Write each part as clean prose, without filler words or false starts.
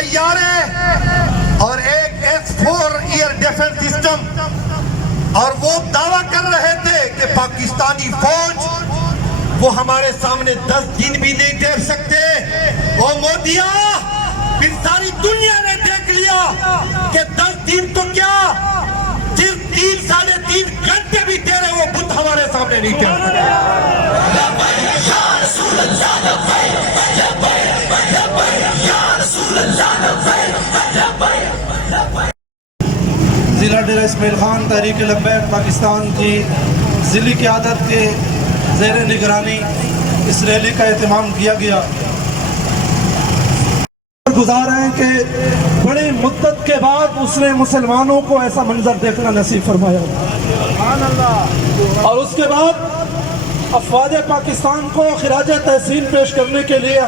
طیارے اور ایک S-4 ایئر ڈیفنس سسٹم، اور وہ دعویٰ کر رہے تھے کہ پاکستانی فوج وہ ہمارے سامنے 10 دن بھی نہیں ٹھہر سکتے۔ او مودیا، پھر ساری دنیا نے دیکھ لیا کہ 10 دن تو کیا، صرف 3-3.5 گھنٹے بھی تیرے وہ بت ہمارے سامنے نہیں ٹھہر ضلع ڈیرہ اسماعیل خان تحریک لبیک پاکستان کی ضلعی قیادت کے زیر نگرانی اس ریلی کا اہتمام کیا گیا۔ گزار ہیں کہ بڑی مدت کے بعد اس نے مسلمانوں کو ایسا منظر دیکھنا نصیب فرمایا، اور اس کے بعد افواج پاکستان کو خراج تحسین پیش کرنے کے لیے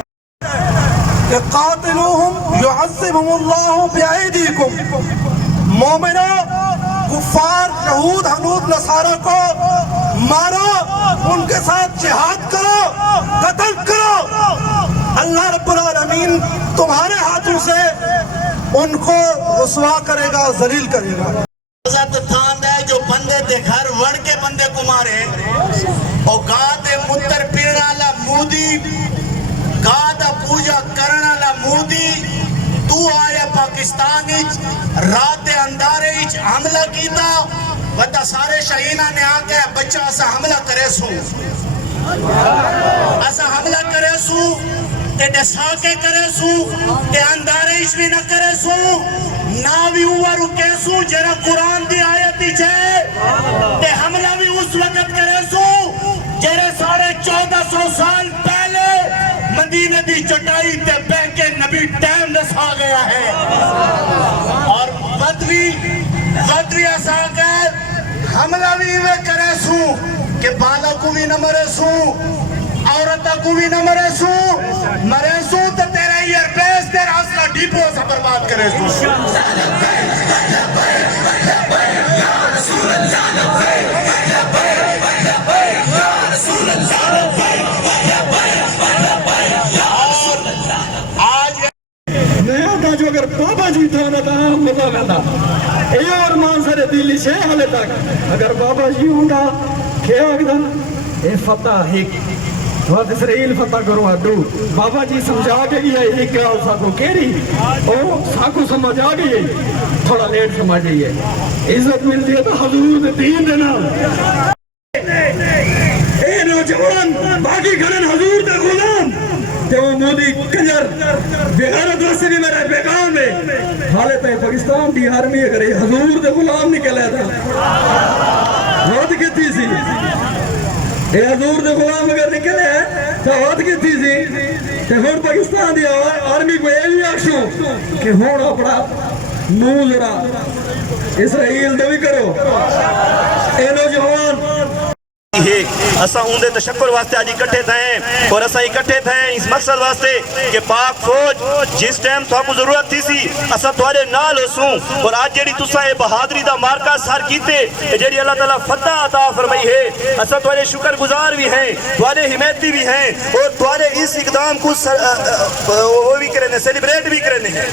کہ قاتلوہم یعذبہم اللہ بأیدیکم، مومنوں کفار یہود ہنود نصارہ کو مارو، ان کے ساتھ جہاد کرو، قتل کرو، اللہ رب العالمین تمہارے ہاتھوں سے ان کو رسوا کرے گا، ذلیل کرے گا۔ عزت تھاند ہے جو بندے دے گھر وڑ کے بندے کو مارے، اور گاہ دے متر پیرنا لا مودی، گاہ دا پوجا کرنا لا مودی، تو آیا پاکستان اچ رات اندارے اچ حملہ کیتا، وطا سارے شہینہ نے آکے بچہ اسا حملہ کرے سو، اسا حملہ کرے سو، تے ڈساکے کرے سو، تے اندارے اچ بھی نہ کرے سو، ناوی ہوا رکے سو، جرہ قرآن دی آیت چھے، تے حملہ بھی اس وقت کرے سو، جرہ 1450 سال پہلے مدینہ دی چٹائی تے بہ کے نبی ٹائم نسا گیا ہے، اور بدوی ایسا گئے حملہ بھی میں کرے سو کہ بالا کو بھی نہ مرے سو، عورتہ کو بھی نہ مرے سو، مرے سو تو تیرا ایئر بیس تیرا اصلہ ڈیپو سے برباد کرے سو۔ جو اگر بابا جی تھا نہ تھا مزا میں تھا اے اور مان سارے دلی سے حالے تک اگر بابا جی ہوتا کیا آگدا اے فتح ایک وقت اسرائیل فتح کرو اڈو بابا جی سمجھا کے گیا ایک گال ساکو کیری او ساکو سمجھ آگئی تھوڑا لیٹ سمجھ گئی ہے عزت ملتی ہے تو حضور دین دینا اے نوجوان باقی گھرن حضور دے غلام تے وہ مودی کنجر بغیرت رسی بھی میرے پیغام ہے حالت ہے پاکستان دی آرمی اگر حضور دے غلام نکلے تھا وقت کتی سی اے حضور دے غلام اگر نکلے تو وقت کتی سی تے ہون پاکستان دی آرمی کو یہ بھی آکشو کہ ہون اپنا نو ذرا اسرائیل دے بھی کرو اے نوجوان اسا اوندے تشکر واسطے آج اکٹھے تھے اور اسا اکٹھے تھے اس مقصد واسطے کہ پاک فوج جس ٹائم تو کو ضرورت تھی سی اسا تھوڑے نال ہوسوں اور آج جڑی تسا اے بہادری دا مارکا سر کیتے جڑی اللہ تعالیٰ فتح عطا فرمائی ہے اسا تھوڑے شکر گزار بھی ہیں تھوڑے حمایتی بھی ہیں اور تھوڑے اس اقدام کو وہ بھی کرنے سیلیبریٹ بھی کرنے ہیں